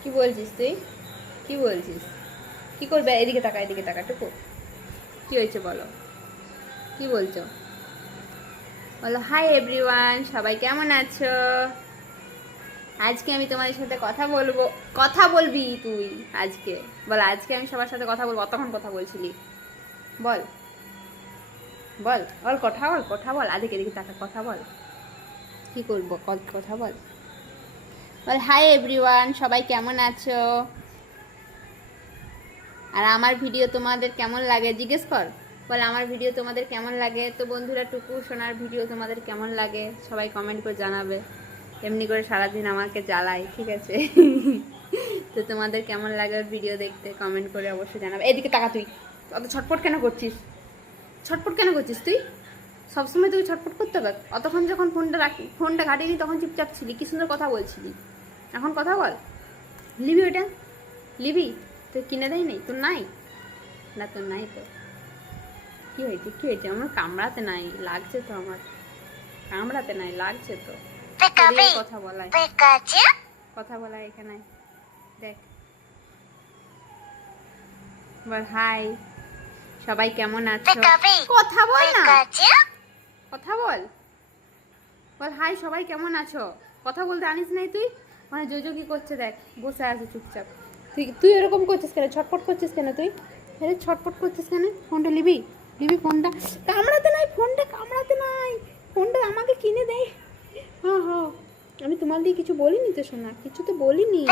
কি বলছিস তুই? কি বলছিস? কি করবে? এদিকে তাকা টুকু। কি হয়েছে বলো? কি বলছো বলো? হাই এভরিওয়ান, সবাই কেমন আছো? আজকে আমি তোমাদের সাথে কথা বলবো। কথা বলবি তুই আজকে? বল, আজকে আমি সবার সাথে কথা বলবো। অতক্ষণ কথা বলছিলি, বল বল বল, কথা বল। আজকে এদিকে তাকা, কথা বল। কি করবো? কথা বল। বল হাই এভরিওয়ান, সবাই কেমন আছো? আর আমার ভিডিও তোমাদের কেমন লাগে জিজ্ঞেস কর। বল আমার ভিডিও তোমাদের কেমন লাগে। তো বন্ধুরা, টুকু সোনার ভিডিও তোমাদের কেমন লাগে সবাই কমেন্ট করে জানাবে। এমনি করে সারাদিন আমাকে জ্বালায়, ঠিক আছে? তো তোমাদের কেমন লাগে ওর ভিডিও দেখতে কমেন্ট করে অবশ্যই জানাবে। এদিকে টাকা, তুই অত ছটফট কেন করছিস? ছটফট কেন করছিস তুই? সবসময় তুই ছটফট করতে হবে? অতক্ষণ যখন ফোনটা ঘাটিনি তখন চুপচাপ ছিলি, কি সুন্দর কথা বলছিলি। এখন কথা বল। লিবি ওটা? লিবি? তুই কিনে দেয় নেই? তোর নাই? না তোর নাই তো? কি হয়েছে? আমার কামড়াতে নাই, লাগছে তো আমার। কামড়াতে নাই, লাগছে তো। কথা বলায়, কথা বলায় এখানে। দেখ, বল হাই, সবাই কেমন আছো? কথা বল না, কথা বল। বল হাই, সবাই কেমন আছো? কথা বলতে আনিস নাই তুই? মানে জোজো কি করছে দেখ, বসে আছে চুপচাপ। তুই এরকম করছিস কেন? ছটফট করছিস কেন তুই? আরে ছটফট করছিস কেন? ফোনটা লিবি? ফোনটা? কামড়াতে নাই, ফোনটা কামড়াতে নাই। ফোনটা আমাকে কিনে দে। হ্যাঁ, আমি তোমার দিয়ে কিছু বলিনি তো সোনা, কিছু তো বলিনি।